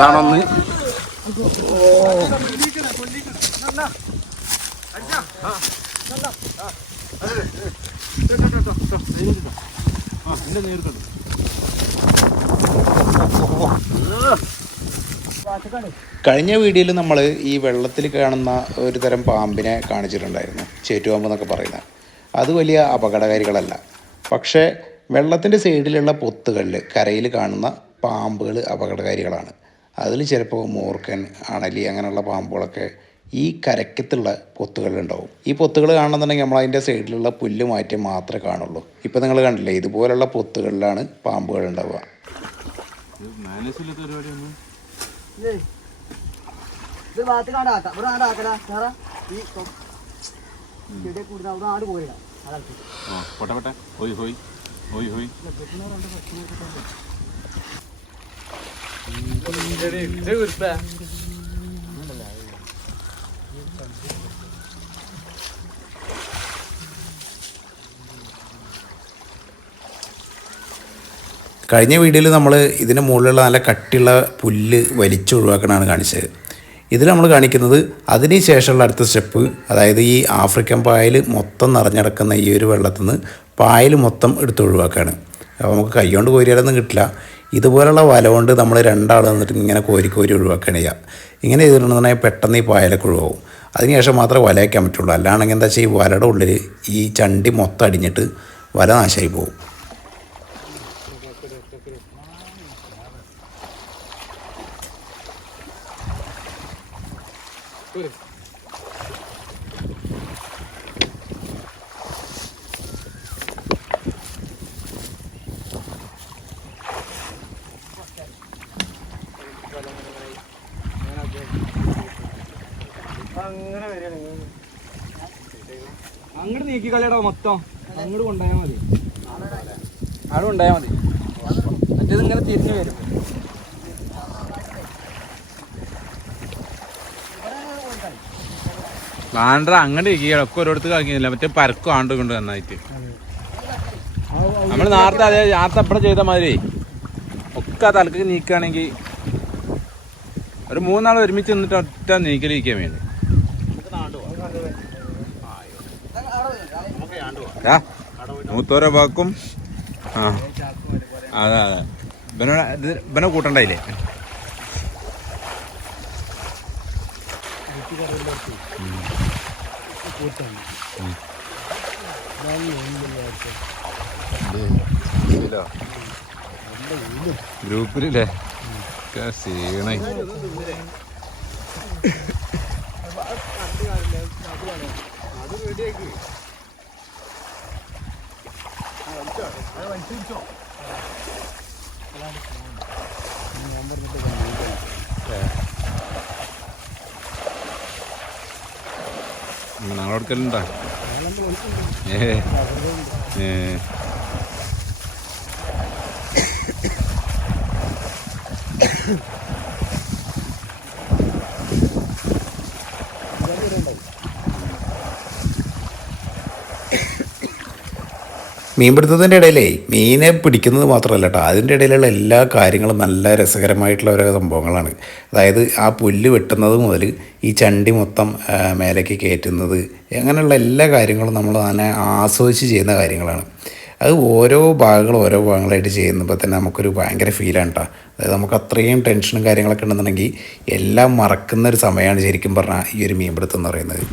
അതാണൊന്ന്. കഴിഞ്ഞ വീഡിയോയിൽ നമ്മൾ ഈ വെള്ളത്തിൽ കാണുന്ന ഒരു തരം പാമ്പിനെ കാണിച്ചിട്ടുണ്ടായിരുന്നു. ചേറ്റുപാമ്പ് എന്നൊക്കെ പറയുന്നത്. അത് വലിയ അപകടകാരികളല്ല. പക്ഷേ വെള്ളത്തിന്റെ സൈഡിലുള്ള പൊത്തുകളിൽ കരയിൽ കാണുന്ന പാമ്പുകൾ അപകടകാരികളാണ്. അതിൽ ചിലപ്പോൾ മൂർക്കൻ അണലി അങ്ങനെയുള്ള പാമ്പുകളൊക്കെ ഈ കരക്കത്തുള്ള പൊത്തുകളുണ്ടാവും ഈ പൊത്തുകൾ കാണണമെന്നുണ്ടെങ്കിൽ നമ്മൾ അതിന്റെ സൈഡിലുള്ള പുല്ല് മാറ്റി മാത്രമേ കാണുള്ളൂ. ഇപ്പോൾ നിങ്ങൾ കണ്ടില്ലേ ഇതുപോലുള്ള പൊത്തുകളിലാണ് പാമ്പുകൾ ഉണ്ടാവുക. ഓ പോട്ടെ പോട്ടെ. ഓയ് ഹോയ്. ഓയ് സാറാ ഈ കൊ- ചെടിയെ കൂടുതൽ അവിടെ ആട് പോയിടാം അതാക്കി പോട്ടെ പോട്ടെ ഹോയ് ഹോയ് ഹോയ് ഹോയ് കഴിഞ്ഞ വീഡിയോയിൽ നമ്മൾ ഇതിന് മുകളിലുള്ള നല്ല കട്ടിയുള്ള പുല്ല് വലിച്ചൊഴിവാക്കണമാണ് കാണിച്ചത്. ഇതിൽ നമ്മൾ കാണിക്കുന്നത് അതിന് ശേഷമുള്ള അടുത്ത സ്റ്റെപ്പ് അതായത് ഈ ആഫ്രിക്കൻ പായൽ മൊത്തം നിറഞ്ഞടക്കുന്ന ഈ ഒരു വെള്ളത്തിൽ നിന്ന് പായൽ മൊത്തം എടുത്ത് ഒഴിവാക്കുകയാണ് അപ്പോൾ നമുക്ക് കൈകൊണ്ട് കോരിയാലൊന്നും കിട്ടില്ല. ഇതുപോലുള്ള വല കൊണ്ട് നമ്മൾ രണ്ടാൾ നിന്നിട്ട് ഇങ്ങനെ കോരി കോരി ഒഴിവാക്കുകയാണ് ചെയ്യുക. ഇങ്ങനെ ചെയ്തിട്ടുണ്ടെന്നുണ്ടെങ്കിൽ പെട്ടെന്ന് ഈ പായലൊക്കെ ഒഴിവാകും. അതിനുശേഷം മാത്രമേ വല പറ്റുള്ളൂ. അല്ലാണെങ്കിൽ എന്താ വെച്ചാൽ ഈ വലയുടെ ഉള്ളിൽ ഈ ചണ്ടി മൊത്തം അടിഞ്ഞിട്ട് വല നാശമായി പോകും. കളിയടാ മൊത്തം അങ്ങോട്ട് കൊണ്ടായാ മതി. അവിടെ ഉണ്ടായാൽ മതി. മറ്റേത് ഇങ്ങനെ തിരിഞ്ഞു വരും. വാണ്ട അങ്ങനെ ഇരിക്കുക ഒക്കെ ഓരോരുത്തർ ആക്കിയില്ല മറ്റേ പരക്കും ആണ്ട് കൊണ്ട് നന്നായിട്ട്. നമ്മൾ നേരത്തെ അതേ നേരത്തെ എപ്പോഴും ചെയ്ത മാതിരി ഒക്കെ തലക്ക് നീക്കുകയാണെങ്കിൽ ഒരു മൂന്നാൾ ഒരുമിച്ച് നിന്നിട്ട് ഒറ്റ നീക്കലിരിക്കാൻ വേണ്ടി ആ മൂത്തോരെ വാക്കും. ആ. അതെ അതെ. ഇവനെ ഇത് ഇവനെ കൂട്ടണ്ടായില്ലേ? ഗ്രൂപ്പിലില്ലേ? സീണ ഞങ്ങളെടുക്കലുണ്ടാ ഏ ഏ മീൻപിടുത്തത്തിന്റെ ഇടയിലേ മീനെ പിടിക്കുന്നത് മാത്രമല്ല കേട്ടോ അതിന്റെ ഇടയിലുള്ള എല്ലാ കാര്യങ്ങളും നല്ല രസകരമായിട്ടുള്ള ഓരോ സംഭവങ്ങളാണ്. അതായത് ആ പുല്ല് വെട്ടുന്നത് മുതൽ ഈ ചണ്ടി മൊത്തം മേലേക്ക് കയറ്റുന്നത് അങ്ങനെയുള്ള എല്ലാ കാര്യങ്ങളും നമ്മൾ തന്നെ ആസ്വദിച്ച് ചെയ്യുന്ന കാര്യങ്ങളാണ്. അത് ഓരോ ഭാഗങ്ങൾ ഓരോ ഭാഗങ്ങളായിട്ട് ചെയ്യുന്നപ്പോൾ തന്നെ നമുക്കൊരു ഭയങ്കര ഫീലാണ് കേട്ടോ അതായത് നമുക്ക് അത്രയും ടെൻഷനും കാര്യങ്ങളൊക്കെ ഉണ്ടെന്നുണ്ടെങ്കിൽ എല്ലാം മറക്കുന്ന ഒരു സമയമാണ് ശരിക്കും പറഞ്ഞാൽ ഈ ഒരു മീൻപിടുത്തം എന്ന് പറയുന്നത്.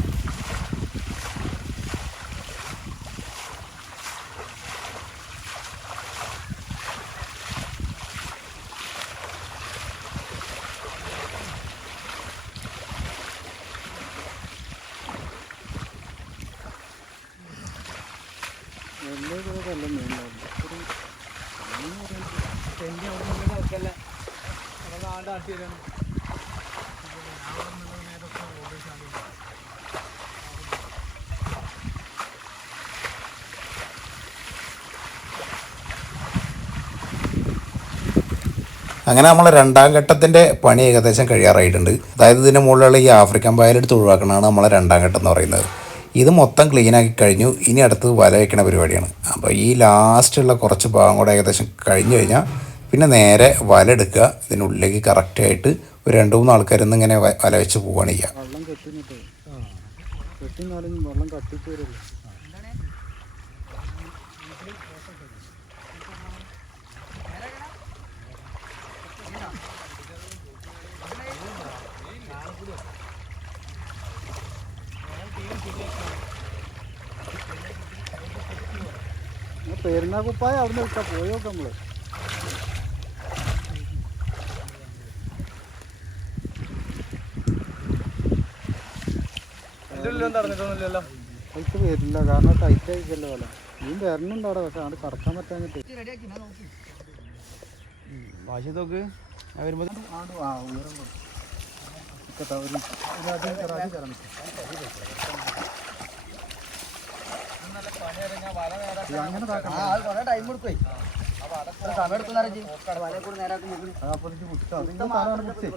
അങ്ങനെ നമ്മൾ രണ്ടാം ഘട്ടത്തിന്റെ പണി ഏകദേശം കഴിയാറായിട്ടുണ്ട്. അതായത് ഇതിന്റെ മുകളിലുള്ള ഈ ആഫ്രിക്കൻ പായലെടുത്ത് ഒഴിവാക്കണതാണ് നമ്മളെ രണ്ടാം ഘട്ടം എന്ന് പറയുന്നത്. ഇത് മൊത്തം ക്ലീൻ ആക്കി കഴിഞ്ഞു. ഇനി അടുത്തത് വല വയ്ക്കണ പരിപാടിയാണ്. അപ്പോൾ ഈ ലാസ്റ്റുള്ള കുറച്ച് ഭാഗം കൂടെ ഏകദേശം കഴിഞ്ഞു കഴിഞ്ഞാൽ പിന്നെ നേരെ വല എടുക്കുക. ഇതിനുള്ളിലേക്ക് കറക്റ്റായിട്ട് ഒരു രണ്ട് മൂന്ന് ആൾക്കാരൊന്നും ഇങ്ങനെ വ- വല വെച്ച് പോവുകയാണ് ചെയ്യുക വെള്ളം കെട്ടിന്നിട്ട് കെട്ടിന്നാലും വെള്ളം കട്ടിട്ട് വരില്ല പെരുന്നാ കുപ്പായ അവിടെ നിന്ന് പോയോ നമ്മൾ? അതിക്ക് വരില്ല കാരണം ടൈറ്റ് ആയിക്കല്ലോ പോലെ നീ വരണുണ്ട് അവിടെ പക്ഷെ അവിടെ കടക്കാൻ പറ്റാഞ്ഞിട്ട്. റെഡിയാക്കി വാശി നോക്ക്. ഞാൻ വരുമ്പോ ആ ഉയരം അങ്ങനെ ടൈം കൊടുക്കുവേ സമയം എടുക്കുന്ന വലയെ കൂടെ നേരാക്കി നോക്കുന്നു ആ, അപ്പൊ ഇത് കുടിച്ചോ. അത് ഇങ്ങനെ സാധനം കുടിച്ചേ.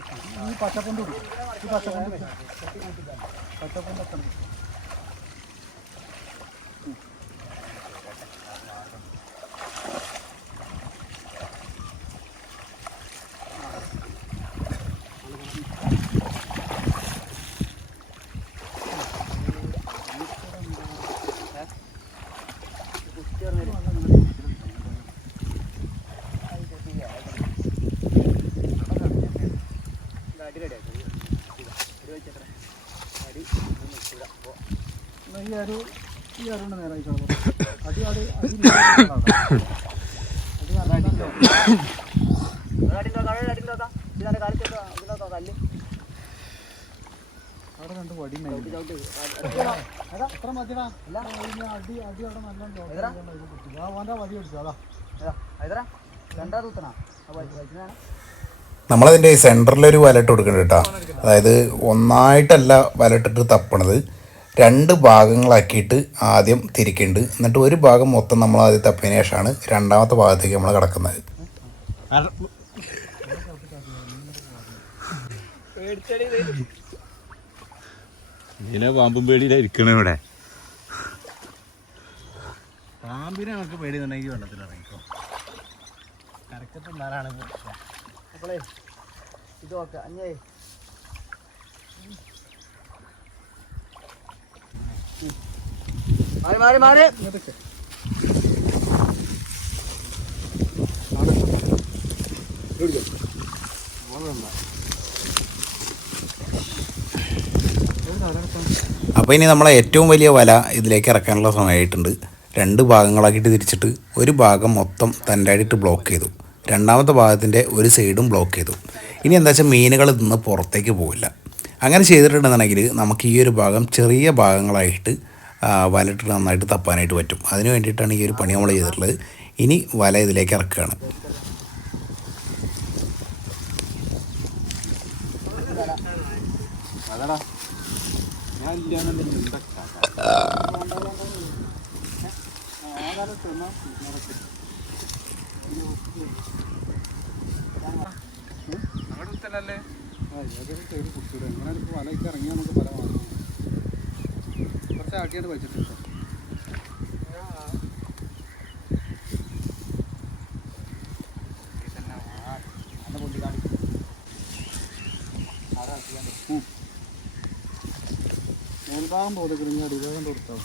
ഈ പച്ചപ്പന്ത് കുടി. ഈ പച്ചപ്പന്ത് കുടി. പച്ചപ്പന്തൊക്കെ ഉണ്ട്. എന്നാ ഈ നേരെ ആയിക്കോളാം. അടി അടി അടി അടി നല്ല അവിടെ രണ്ട് വടി ഉണ്ടായിരുന്നു. അതാ, അത്ര മതിടാ. ഇനി അടി അടി അവിടെ നല്ല ആ ഓന്റെ വടി അടിച്ചു അതാ. രണ്ടാ തൂത്തണ വൈകുന്നേരം നമ്മളതിന്റെ സെന്ററിലൊരു വലട്ട് കൊടുക്കുന്നുണ്ട് കേട്ടോ. അതായത് ഒന്നായിട്ടല്ല വലട്ടിട്ട് തപ്പണത്. രണ്ട് ഭാഗങ്ങളാക്കിയിട്ട് ആദ്യം തിരിക്കുന്നുണ്ട് എന്നിട്ട് ഒരു ഭാഗം മൊത്തം നമ്മൾ ആദ്യം തപ്പിയതിന് ശേഷമാണ് രണ്ടാമത്തെ ഭാഗത്തേക്ക് നമ്മൾ കിടക്കുന്നത്. ഇതിനെ പാമ്പും പേടിയിലാ ഇരിക്കണേ ഇവിടെ. പാമ്പിനെ നമുക്ക് പേടിയുണ്ടെങ്കിൽ വെള്ളത്തിൽ ഇറങ്ങിക്കോ. കരക്കത്തുന്നാലാണ് അപ്പോളേ ഇത് ഓക്കെ അഞ്ഞേ. മാറി അപ്പോൾ ഇനി നമ്മളെ ഏറ്റവും വലിയ വല ഇതിലേക്ക് ഇറക്കാനുള്ള സമയമായിട്ടുണ്ട്. രണ്ട് ഭാഗങ്ങളാക്കിയിട്ട് തിരിച്ചിട്ട് ഒരു ഭാഗം മൊത്തം തന്റെയായിട്ട് ബ്ലോക്ക് ചെയ്തു. രണ്ടാമത്തെ ഭാഗത്തിന്റെ ഒരു സൈഡും ബ്ലോക്ക് ചെയ്തു. ഇനി എന്താ വെച്ചാൽ മീനുകൾ നിന്ന് പുറത്തേക്ക് പോവില്ല. അങ്ങനെ ചെയ്തിട്ടുണ്ടെന്നുണ്ടെങ്കിൽ നമുക്ക് ഈ ഒരു ഭാഗം ചെറിയ ഭാഗങ്ങളായിട്ട് വലയിട്ട് നന്നായിട്ട് തപ്പാനായിട്ട് പറ്റും. അതിന് വേണ്ടിയിട്ടാണ് ഈ ഒരു പണി നമ്മൾ ചെയ്തിട്ടുള്ളത്. ഇനി വല ഇതിലേക്ക് ഇറക്കുകയാണ്. അവിടെ വലയ്ക്ക് ഇറങ്ങിയാൽ നമുക്ക് പല കുറച്ച് ആട്ടിയാണ് വെച്ചിട്ടുണ്ട് മേൽഭാഗം പോലെങ്കിൽ അടിഭാഗം കൊടുത്താൽ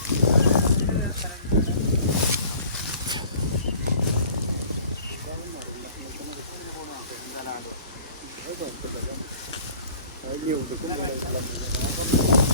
അതൊക്കെ ക്ലോസ്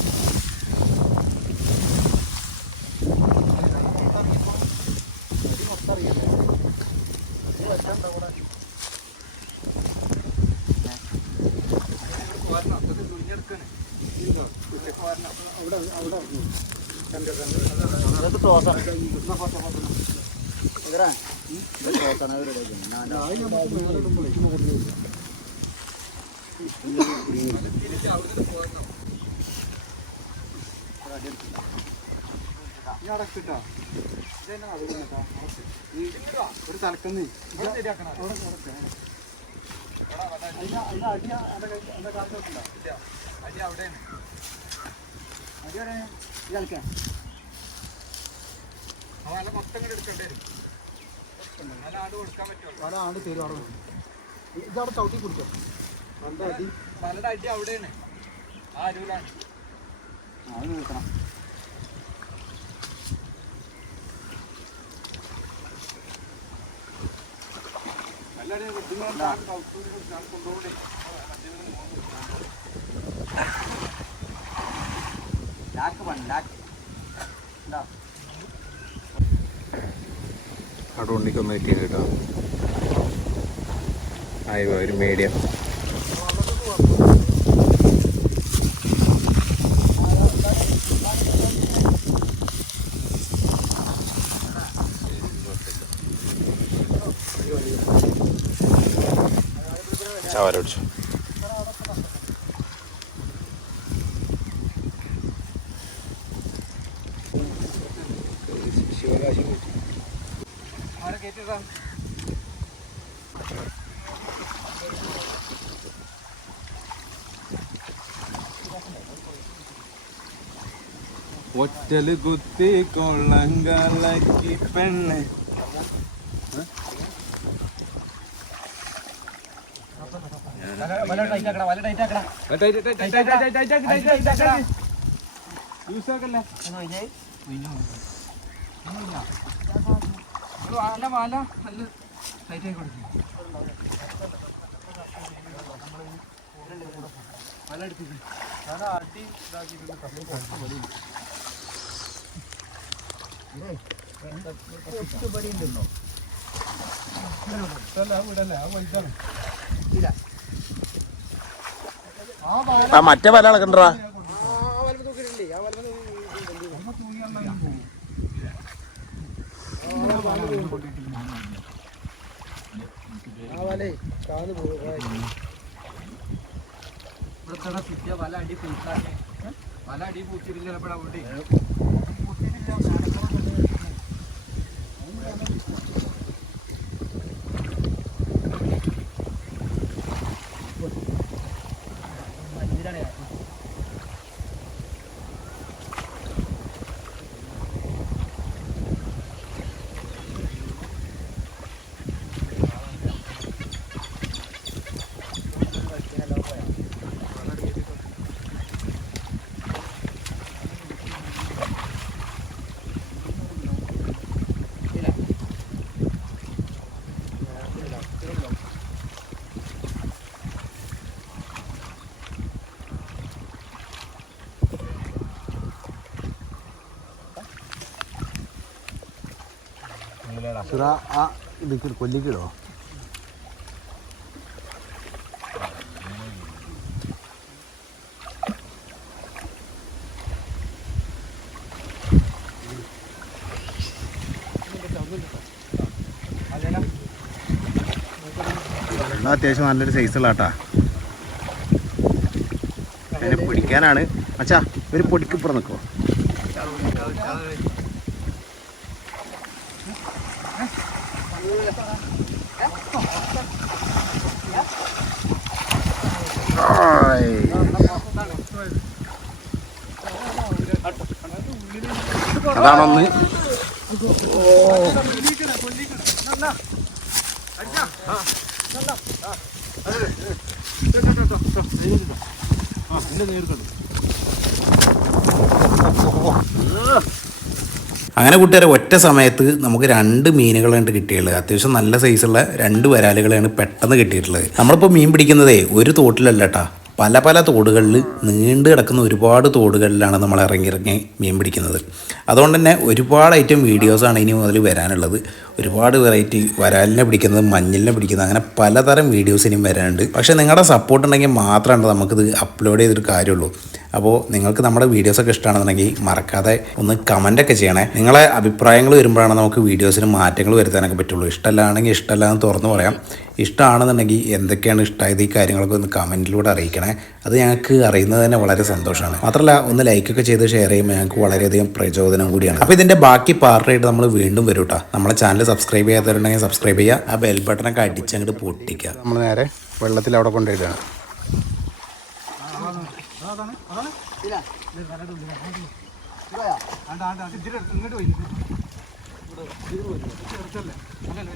അടക്കിട്ടോ ഇതെന്നെ ഒരു തലക്കന്ന് ശരിയാക്കണം അവിടെ കിടക്ക്. അതിന്റെ അതിന്റെ അടി അതിന്റെ കൈ- അതിന്റെ കാലിൽ വെക്കണ്ട. അരി അവിടെയാണ് അടി എവിടെ? ഇത് കളിക്കാം ആ വല മൊത്തം ഇങ്ങോട്ട് എടുക്കേണ്ടി വരും വല ആണ്ട് തരും അവിടെ ചവിട്ടി കൊടുക്കും നല്ല അടി അവിടെയാണ് ആ അരുവിലാണ് അത് നിൽക്കണം ലാക്ക് പണി ലാക്ക് എന്താ അവിടെ ഉണ്ണിക്കൊന്ന് എത്തിയ കേട്ടോ. ആയോ ഒരു മീഡിയം સવારે ઉઠશું ஒற்றலு குத்து கொள்ளங்காலக்கு பெண்ணு ആക്കടാ യൂസ് ആക്കല്ലേ ഒന്ന് കഴിഞ്ഞേ വാല വാല നല്ല ടൈറ്റ് ആയി കൊടുക്കും ആ മറ്റേ വല ചുറ്റിയ വല അടി പൂച്ചാട്ടെ വല. അടി പൂച്ചിട്ടില്ല ചിലപ്പോൾ അവിടെ ആ ആ ഇത് കൊല്ലിക്കിടോ. അത്യാവശ്യം നല്ലൊരു സൈസുള്ള കേട്ടാ അതിനെ പിടിക്കാനാണ്. അച്ഛാ ഒരു പൊടിക്കിപ്പുറം നിൽക്കുമോ അതാണൊന്ന്. അങ്ങനെ കൂട്ടുകാരെ ഒറ്റ സമയത്ത് നമുക്ക് രണ്ട് മീനുകളാണ് കിട്ടിയുള്ളത് അത്യാവശ്യം നല്ല സൈസുള്ള രണ്ട് വരാലുകളാണ് പെട്ടെന്ന് കിട്ടിയിട്ടുള്ളത്. നമ്മളിപ്പോൾ മീൻ പിടിക്കുന്നതേ ഒരു തോട്ടിലല്ല കേട്ടാ പല പല തോടുകളിൽ നീണ്ടു കിടക്കുന്ന ഒരുപാട് തോടുകളിലാണ് നമ്മൾ ഇറങ്ങിയിറങ്ങി മീൻ പിടിക്കുന്നത്. അതുകൊണ്ട് തന്നെ ഒരുപാട് ഐറ്റം വീഡിയോസാണ് ഇനി മുതൽ വരാനുള്ളത്. ഒരുപാട് വെറൈറ്റി വരാലിനെ പിടിക്കുന്നത് മഞ്ഞളിനെ പിടിക്കുന്നത് അങ്ങനെ പലതരം വീഡിയോസ് ഇനിയും വരാനുണ്ട്. പക്ഷേ നിങ്ങളുടെ സപ്പോർട്ട് ഉണ്ടെങ്കിൽ മാത്രമാണ് നമുക്കിത് അപ്ലോഡ് ചെയ്തൊരു കാര്യമുള്ളൂ. അപ്പോൾ നിങ്ങൾക്ക് നമ്മുടെ വീഡിയോസൊക്കെ ഇഷ്ടമാണെന്നുണ്ടെങ്കിൽ മറക്കാതെ ഒന്ന് കമന്റൊക്കെ ചെയ്യണേ. നിങ്ങളെ അഭിപ്രായങ്ങൾ വരുമ്പോഴാണ് നമുക്ക് വീഡിയോസിന് മാറ്റങ്ങൾ വരുത്താനൊക്കെ പറ്റുള്ളൂ. ഇഷ്ടമല്ലാണെങ്കിൽ ഇഷ്ടമല്ല എന്ന് തുറന്നു പറയാം. ഇഷ്ടമാണെന്നുണ്ടെങ്കിൽ എന്തൊക്കെയാണ് ഇഷ്ടമായത് ഈ കാര്യങ്ങളൊക്കെ ഒന്ന് കമന്റിലൂടെ അറിയിക്കണേ. അത് ഞങ്ങൾക്ക് അറിയുന്നത് തന്നെ വളരെ സന്തോഷമാണ്. മാത്രമല്ല ഒന്ന് ലൈക്കൊക്കെ ചെയ്ത് ഷെയർ ചെയ്യുമ്പോൾ ഞങ്ങൾക്ക് വളരെയധികം പ്രചോദനം കൂടിയാണ്. അപ്പോൾ ഇതിന്റെ ബാക്കി പാർട്ടായിട്ട് നമ്മൾ വീണ്ടും വരും കേട്ടോ നമ്മളെ ചാനൽ സബ്സ്ക്രൈബ് ചെയ്യാത്തവരുണ്ടെങ്കിൽ സബ്സ്ക്രൈബ് ചെയ്യുക. ആ ബെൽ ബട്ടണൊക്കെ അടിച്ചങ്ങോട്ട് പൊട്ടിക്കുക. നമ്മൾ നേരെ വെള്ളത്തിൽ അവിടെ ഇതാ ഇങ്ങോട്ട് പോയി ചെറുതല്ലേ അങ്ങനെ